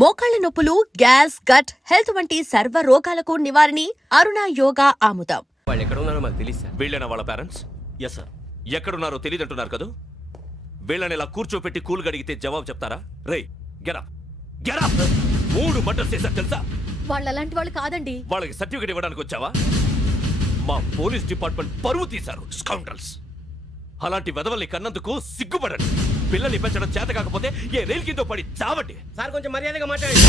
మోకాళ్ల నొప్పులు, gas, gut health వంటి సర్వ రోగాలకు నివారణి అరుణ యోగా ఆముదం. వాళ్ళు ఎక్కడ ఉన్నారో మాకు తెలియదు సార్. వీళ్ళేనా వాళ్ళ పేరెంట్స్? Yes sir. ఎక్కడున్నారో తెలియదంటున్నారు కదా. వీళ్ళని ఇలా కూర్చోపెట్టి కూల్ గడిగితే జవాబు చెప్తారా? రేయ్ గెరా గెరా 3 మర్డర్స్ చేశారు తెలుసా? వాళ్ళు అలాంటి వాళ్ళు కాదండి. వాళ్ళకి సర్టిఫికేట్ ఇవ్వడానికి వచ్చావా? మా పోలీస్ డిపార్ట్మెంట్ పరువు తీశారు స్కౌండ్రల్స్. అలాంటి వెధవల్ని కన్నందుకు సిగ్గుపడండి. పిల్లల్ని పెంచడం చేత కాకపోతే ఏ రైలు కింద పడి చావండి. సార్ కొంచెం మర్యాదగా మాట్లాడండి.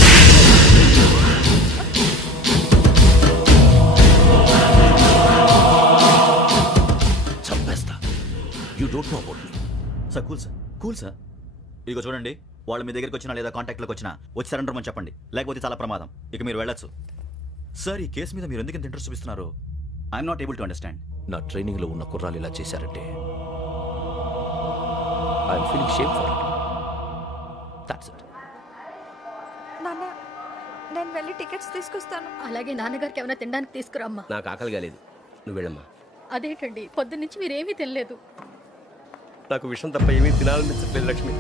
చంపేస్తా. You don't know about me. Sir cool sir. ఇదిగో చూడండి, వాళ్ళు మీ దగ్గరికి వచ్చినా లేదా కాంటాక్ట్లోకి వచ్చినా వచ్చి సరెండర్ అని చెప్పండి, లేకపోతే చాలా ప్రమాదం. ఇక మీరు వెళ్ళొచ్చు. సార్, ఈ కేసు మీద మీరు ఎందుకు ఇంత ఇంట్రెస్ట్ చూపిస్తున్నారు? I'm not able to understand. నా ట్రైనింగ్ లో ఉన్న కుర్రాలు ఇలా చేశారంటే I'm feeling shame for it. That's it. నాన్న, నేను వెళ్ళి టికెట్స్ తీసుకొస్తాను. అలాగే నాన్నగారికి ఏమైనా తినడానికి తీసుకురామ్మా. నాకు ఆకలి కాలేదు, నువ్వు వెళ్ళమ్మా. అదేంటండి, పొద్దున్నుంచి మీరేమీ తినలేదు. నాకు విషయం తప్ప ఏమీ తినాలనిపించట్లేదు లక్ష్మి.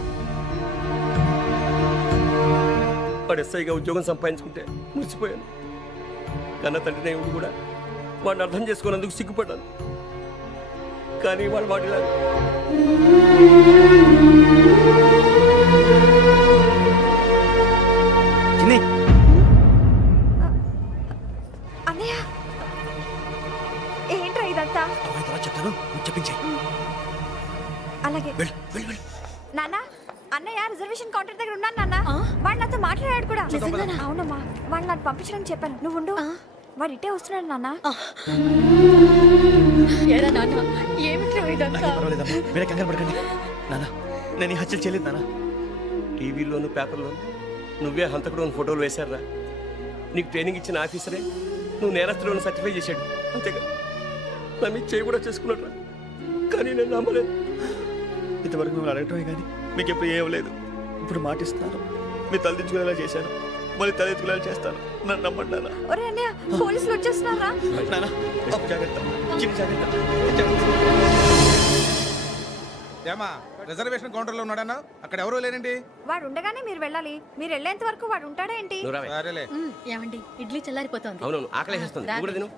వాడు ఎస్ఐగా ఉద్యోగం సంపాదించుకుంటే మురిసిపోయాను. కన్న తండ్రి నేను కూడా వాడిని అర్థం చేసుకున్నందుకు సిగ్గుపడ్డాను. కానీ వాడిలా అన్నయ్య, ఏంట్రా ఇదంతా? చెప్తాను, చెప్పించే. అలాగే నాన్న, అన్నయ్య రిజర్వేషన్ కౌంటర్ దగ్గర ఉన్నాను నాన్న. వాడు నాతో మాట్లాడాడు కూడా. అవునమ్మా, వాడు నాకు పంపించడానికి చెప్పాను. నువ్వు ఉండు, వాడు ఇటే వస్తున్నాడు నాన్న. ఏరా నాన్న, ఏమిట్రా ఇదంతా? మీరే కంగారు పడకండి నాన్న. నేను ఈ హత్యలు చేయలేదు నాన్న. టీవీలోను పేపర్లోను నువ్వే హంతకుడు ఫోటోలు వేశారా? నీకు ట్రైనింగ్ ఇచ్చిన ఆఫీసరే నువ్వు నేరస్తులను సర్టిఫై చేశాడు. అంతేగా నా మీద చేయి కూడా చేసుకున్నాడు. కానీ నేను నమ్మలేదు. ఇంతవరకు మిమ్మల్ని అడగటమే కానీ మీకు ఎప్పుడు ఏమలేదు. ఇప్పుడు మాటిస్తున్నాను, మీ తలదించుకునేలా చేశాను, మళ్ళీ తలెత్తుకునేలా చేస్తాను. నన్ను నమ్మండి నాన్న. ఒరే అన్నయ్య, పోలీసులు వచ్చేస్తున్నారా? నాన్న జాగ్రత్త, చిన్న జాగ్రత్త. ఏమా రిజర్వేషన్ కౌంటర్ లో ఉన్నాడన్నా? అక్కడ ఎవరూ లేనండి. వాడు ఉండగానే మీరు వెళ్ళాలి. మీరు వెళ్ళేంత వరకు వాడు ఉంటాడా ఏంటి? నువ్వు రావే. సరేలే. ఏమండి, ఇడ్లీ చల్లారిపోతుంది. అవునవును, ఆకలేస్తుంది. నువ్వు కూడా తిను.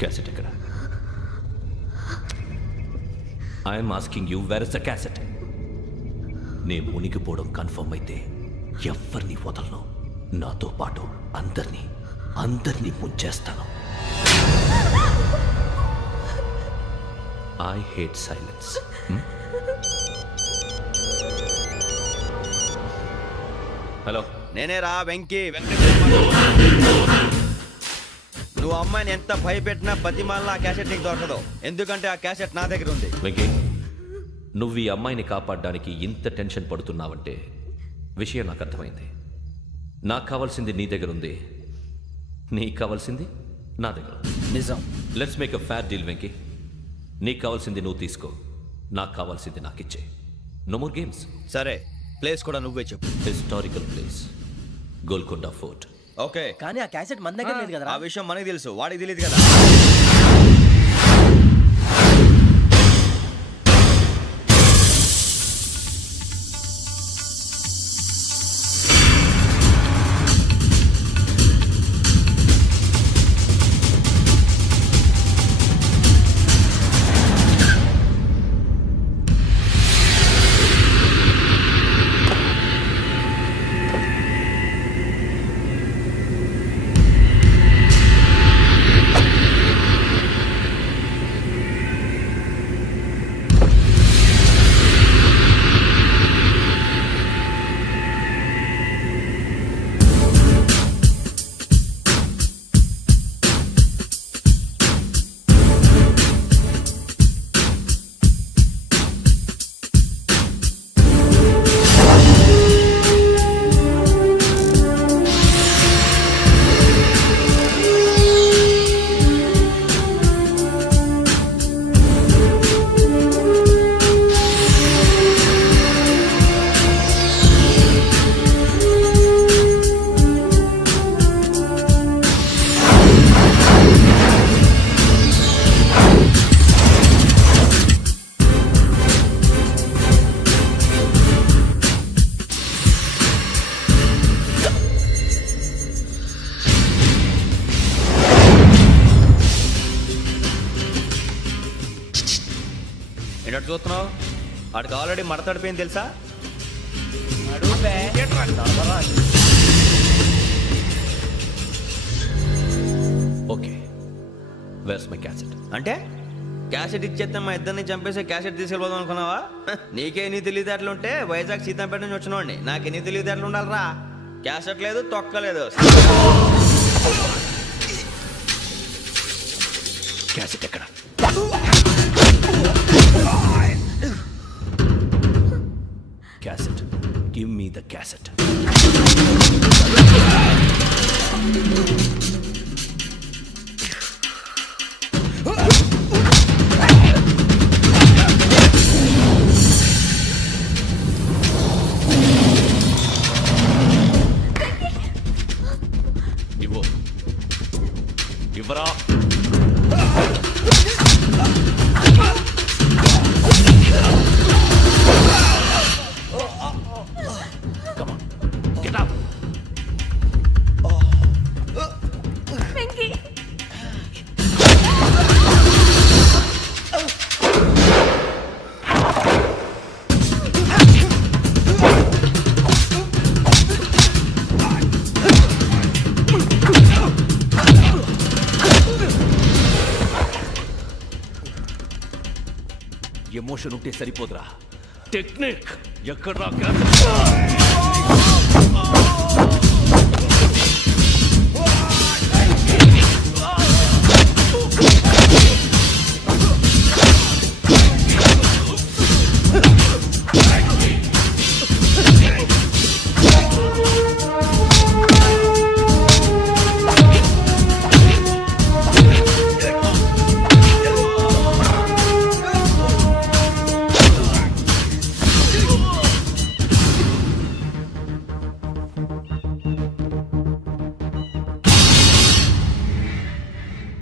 క్యాసెట్ ఎక్కడ? I'm asking you, where is the cassette? నే మునిగిపోవడం కన్ఫర్మ్ అయితే ఎవరిని వదలను. నాతో పాటు అందరినీ ముంచేస్తాను. I hate silence. హలో, నేనే రా వెంకీ. నువ్వు అమ్మాయిని ఎంత భయపెట్టినా బతిమాలినా ఆ క్యాసెట్ నీకు దొరకదు. ఎందుకంటే ఆ క్యాసెట్ నా దగ్గర ఉంది. వెంకీ, నువ్వు ఈ అమ్మాయిని కాపాడడానికి ఇంత టెన్షన్ పడుతున్నావంటే విషయం నాకు అర్థమైంది. నాకు కావాల్సింది నీ దగ్గర ఉంది, నీకు కావాల్సింది నా దగ్గర. నిజం. Let's make a fair deal Venky. నీకు కావాల్సింది నువ్వు తీసుకో, నాకు కావాల్సింది నాకు ఇచ్చే. No more games. సరే, ప్లేస్ కూడా నువ్వే చెప్పు. Historical place, Golconda fort. Okay, కానీ ఆ క్యాసెట్ మన దగ్గర లేదు కదా. ఆ విషయం మనకి తెలుసు, వాడికి తెలియదు కదా. ఏంటి చూస్తున్నావు? వాడికి ఆల్రెడీ మడతడిపోయింది తెలుసా? Okay, where's my cassette? అంటే క్యాసెట్ ఇచ్చేస్తే మా ఇద్దరిని చంపేసి క్యాసెట్ తీసుకెళ్ళిపోదాం అనుకున్నావా? నీకే ఎన్ని తెలివితేటలు ఉంటే వైజాగ్ సీతంపేట నుంచి వచ్చినవాడిని. నాకు ఎన్ని తెలివితేటలు ఉండాలరా? క్యాసెట్ లేదు, తొక్కలేదు. క్యాసెట్ ఎక్కడ? Cassette, give me the cassette. ఇవ్వు, ఇవ్వరా. Come on, get up. Emotion ఉంటే సరిపోదురా, టెక్నిక్ ఎక్కడ్రా?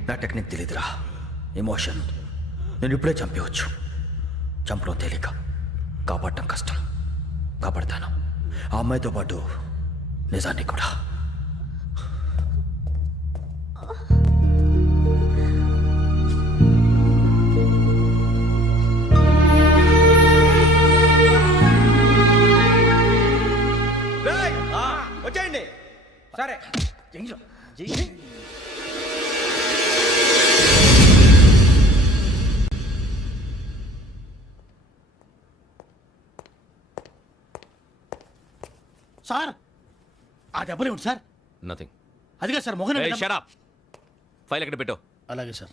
నా టెక్నిక్ తెలీదురా, ఎమోషన్. నేను ఇప్పుడే చంపేయచ్చు. చంపడం తేలిక, కాపాడటం కష్టం. కాపాడతాను ఆ అమ్మాయితో పాటు నిజాన్ని కూడా. వచ్చేయండి. సరే సార్ ఆ దెబ్బలేమిటి సార్? నథింగ్. అదిగా సార్ మొహన్ షట్ అప్. ఫైల్ ఎక్కడ పెట్టు? అలాగే సార్.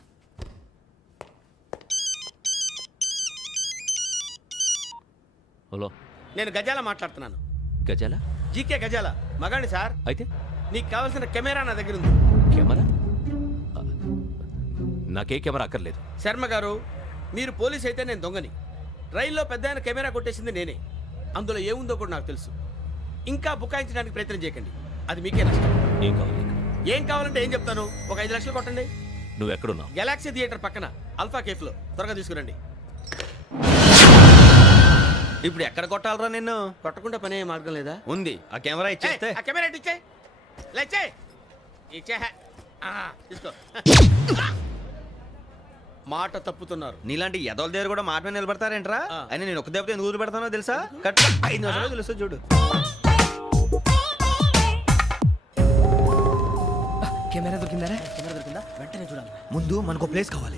హలో, నేను గజాల మాట్లాడుతున్నాను. గజాల? జీకే గజాల మగాండి సార్. అయితే నీకు కావాల్సిన కెమెరా నా దగ్గర ఉంది. కెమెరా? నాకే కెమెరా అక్కర్లేదు. శర్మ గారు, మీరు పోలీస్ అయితే నేను దొంగని. రైల్లో పెద్ద ఆయన కెమెరా కొట్టేసింది నేనే. అందులో ఏముందో కూడా నాకు తెలుసు. ఇంకా బుకాయించడానికి ప్రయత్నం చేయకండి, అది మీకే నష్టం. ఏం కావాలి నీకు? ఏం కావాలంటే ఏం చెప్తాను. ఒక 5 లక్షలు కొట్టండి. నువ్వు ఎక్కడున్నావు? గెలాక్సీ థియేటర్ పక్కన అల్ఫా కేఫ్లో. త్వరగా తీసుకురండి. ఇప్పుడు ఎక్కడ కొట్టాలరా నిన్ను? కొట్టకుండా పనే మార్గం లేదా? ఉంది. ఆ కెమెరా ఇచ్చేస్తే ఆ కెమెరా ఇచ్చే లేచే ఇచ్చే తీసుకో. మాట తప్పుతున్నారు. నీలాంటి ఎదల దగ్గర కూడా మాట మీద నిలబడతారేంట్రా? ఆ. అయినా నేను ఒక దెబ్బతో ఎందుకు పెడతానో తెలుసా? కట్ 5 నిమిషాలు తెలుసు చూడు. కెమెరా దొరికిందా? వెంటనే చూడాలి. ముందు మనకు ప్లేస్ కావాలి.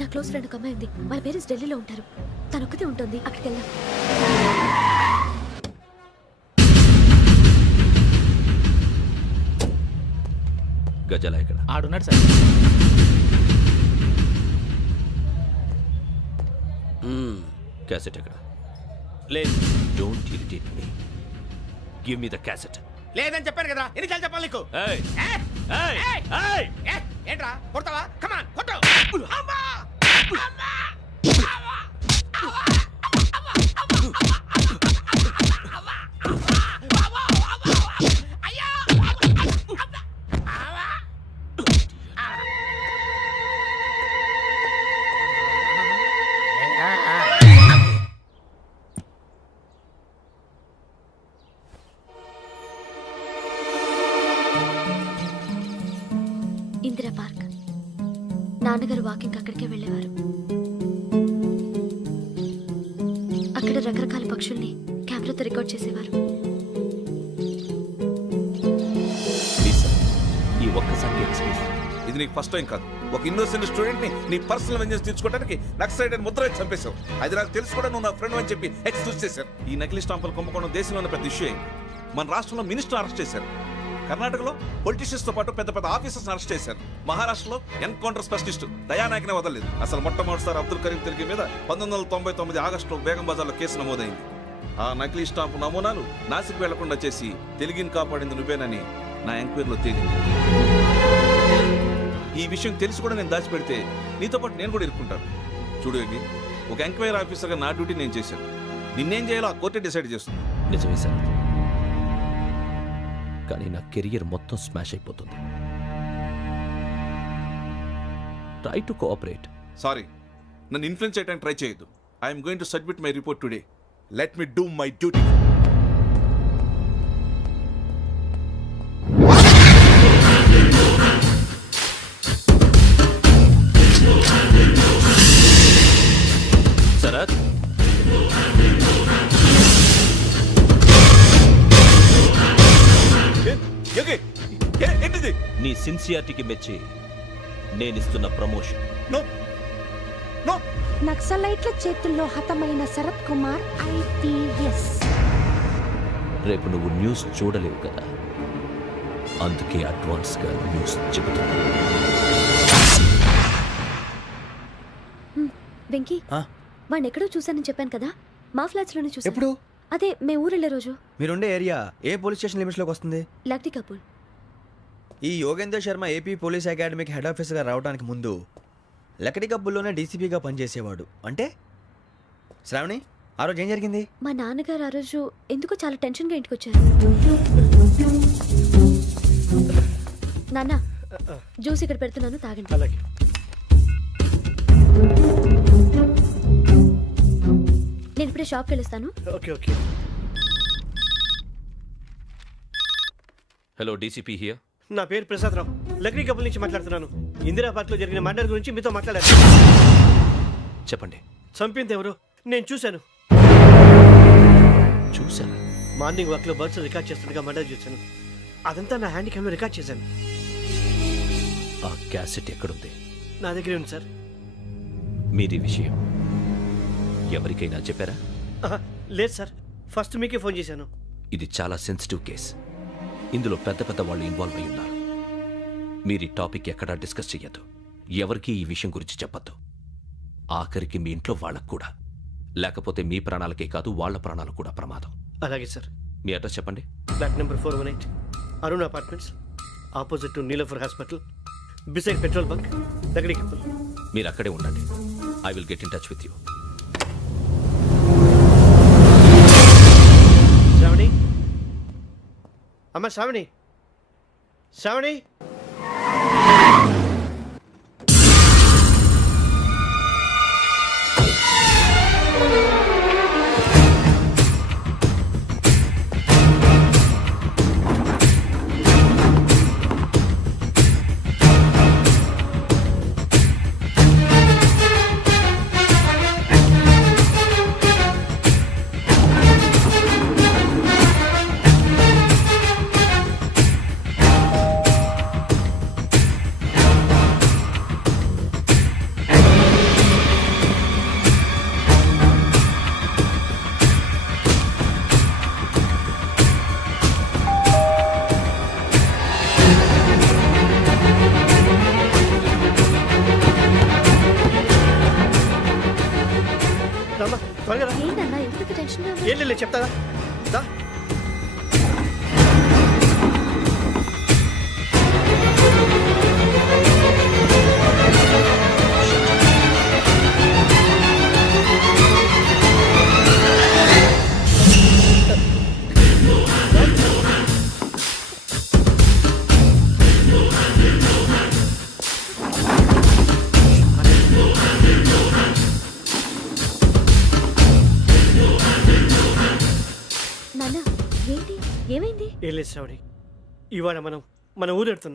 నా క్లోజ్ ఫ్రెండ్ ఒక అమ్మాయి ఉంది. వాళ్ళ పేరెంట్స్ ఢిల్లీలో ఉంటారు. తను ఒక్కతే ఉంటుంది. అక్కడికి వెళ్దాం. గజాల ఎక్కడ? ఆడున్నాడు సార్. క్యాసెట్ ఎక్కడ? లేదు. Don't irritate me. Give me the cassette. లేదని చెప్పాను కదా, ఎన్నిసార్లు చెప్పాలి నీకు? ఏయ్ ఏ? ఏయ్ ఏయ్! ఏయ్! ఏ? ఏంట్రా కొడతావా? కమాన్ కొట్టు. అమ్మా! అమ్మా! ఇందిరా పార్క్. నాన్నగారు వాకింగ్ అక్కడికే వెళ్ళేవారు. ఇక్కడ రకరకాల పక్షుల్ని కెమెరాతో రికార్డ్ చేసేవారు. ప్లీజ్ సార్, ఈ ఒక్కసారి ఎక్స్క్యూజ్. ఇది నీకు ఫస్ట్ టైం కాదు. ఒక ఇన్నోసెంట్ స్టూడెంట్ ని నీ పర్సనల్ వెంజెన్స్ తీర్చుకోవడానికి నక్సలైట్ అని ముద్ర వేసి చంపేశావు. అది నాకు తెలుసు కూడా నువ్వు నా ఫ్రెండ్ అని చెప్పి ఎక్స్క్యూజ్ చేశారు. ఈ నకిలీ స్టాంపులు కుంభకోణం దేశంలో ఉన్న పెద్ద ఇష్యూ అయింది. మన రాష్ట్రంలో మినిస్టర్ అరెస్ట్ చేశారు. కర్ణాటకలో పొలిటీషియన్స్ తో పాటు పెద్ద పెద్ద ఆఫీసర్స్ అరెస్ట్ చేశారు. మహారాష్ట్రలో ఎన్కౌంటర్ స్పెషలిస్ట్ దయానాయకనే వదలలేదు. అసలు మొట్టమొదటిసారి అబ్దుల్ కరీం తిరిగి మీద 1999 ఆగస్టులో బేగం బజార్లో కేసు నమోదైంది. ఆ నకిలీ స్టాంపు నమూనాలు నాసిక్ వెళ్లకుండా చేసి తెలుగుని కాపాడింది నువ్వేనని నా ఎంక్వైరీలో తేలింది. ఈ విషయం తెలిసి కూడా నేను దాచిపెడితే నీతో పాటు నేను కూడా ఇరుక్కుంటాను. చూడు యోగి, ఒక ఎంక్వైరీ ఆఫీసర్గా నా డ్యూటీ నేను చేశాను. నిన్నేం చేయాలో ఆ కోర్టే డిసైడ్ చేస్తుంది. నిజమే సార్, కానీ నా కెరియర్ మొత్తం స్మాష్ అయిపోతుంది. Try to cooperate. సారీ, నన్ను ఇన్ఫ్లుయెన్స్ చేయడానికి ట్రై చేయొద్దు. I'm going to submit my report today. Let me do my duty. Sarath, ఏంటిది? నీ సిన్సియారిటీకి మెచ్చి నేనిస్తున్న ప్రమోషన్. No no. నక్సలైట్ల చేతుల్లో హతమైన శరత్ కుమార్ ఐపీఎస్. రేపు నువ్వు న్యూస్ చూడలేవు కదా, అందుకే అడ్వాన్స్గా న్యూస్ చెబుతున్నా. వెంకీ, వాడిని ఎక్కడో చూశానని చెప్పాను కదా, మా ఫ్లాట్స్ లోనే చూసాను. ఎప్పుడు? అదే మేము ఊరెళ్ళే రోజు. మీరుండే ఏరియా ఏ పోలీస్ స్టేషన్ లిమిట్స్ లోకి వస్తుంది? లక్టీ కపూర్. ఈ యోగేందర్ శర్మ ఏపీ పోలీస్ అకాడమీకి హెడ్ ఆఫీసర్గా రావడానికి ముందు లకడి కబ్బుల్లోనే డీసీపీగా పనిచేసేవాడు. అంటే శ్రావణి, ఆ రోజు ఏం జరిగింది? మా నాన్నగారు ఆ రోజు ఎందుకో చాలా టెన్షన్గా ఇంటికి వచ్చారు. నాన్న, జ్యూస్ ఇక్కడ పెడుతున్నాను, తాగండి. అలాగే. నేను ఇప్పుడే షాప్కి వెళ్ళొస్తాను. Okay okay. Hello, DCP here. నా పేరు ప్రసాదరావు, లక్డీ కపుల్ నుంచి మాట్లాడుతున్నాను. ఇందిరా పార్క్లో జరిగిన మర్డర్ గురించి మీతో మాట్లాడారు. చెప్పండి. చంపింది ఎవరు? నేను చూశాను. చూసారా? మార్నింగ్ వాక్లో బర్డ్స్ రికార్డ్ చేస్తుండగా మర్డర్ చూశాను. అదంతా నా హ్యాండ్ క్యామ్లో రికార్డ్ చేశాను. ఆ క్యాసెట్ ఎక్కడుంది? నా దగ్గరే ఉంది సార్. మీది విషయం ఎవరికైనా చెప్పారా? ఆహా, లేదు సార్, ఫస్ట్ మీకే ఫోన్ చేశాను. ఇది చాలా సెన్సిటివ్ కేస్. ఇందులో పెద్ద పెద్ద వాళ్ళు ఇన్వాల్వ్ అయి ఉన్నారు. మీరు ఈ టాపిక్ ఎక్కడా డిస్కస్ చెయ్యొద్దు. ఎవరికీ ఈ విషయం గురించి చెప్పొద్దు. ఆఖరికి మీ ఇంట్లో వాళ్ళకు కూడా. లేకపోతే మీ ప్రాణాలకే కాదు, వాళ్ళ ప్రాణాలు కూడా ప్రమాదం. అలాగే సార్. మీ అడ్రస్ చెప్పండి. Flat number 418, Arun apartments, opposite to Niloufer hospital, beside petrol bunk, Lakdikapul. మీరు అక్కడే ఉండండి. I will get in touch with you. Shravani, అమ్మ శ్రావణి, శ్రావణి. రామ్మా, త్వరగా రా. ఏంటన్నా ఎందుకు టెన్షన్గా ఉన్నారు? ఏం లేదు, చెప్తారా? దా. నాన్న, ఏంటి, ఏమైంది? ఏం లేదు శ్రావణి, ఇవాళ మనం మన ఊరు వెళ్తున్నాం.